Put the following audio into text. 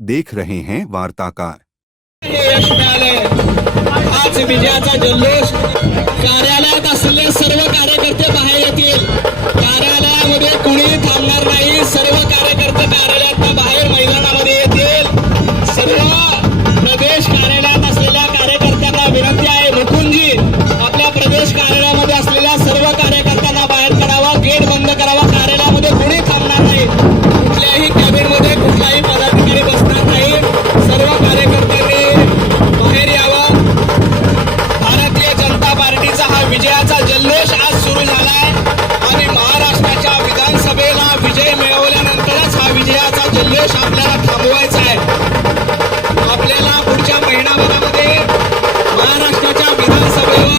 देख रहे हैं वार्ताकार। यश मिळालंय। आज विजयाचा जल्लोष कार्यालयात असलेले सर्व कार्यकर्ते बाहेर येतील। कार्यालयामध्ये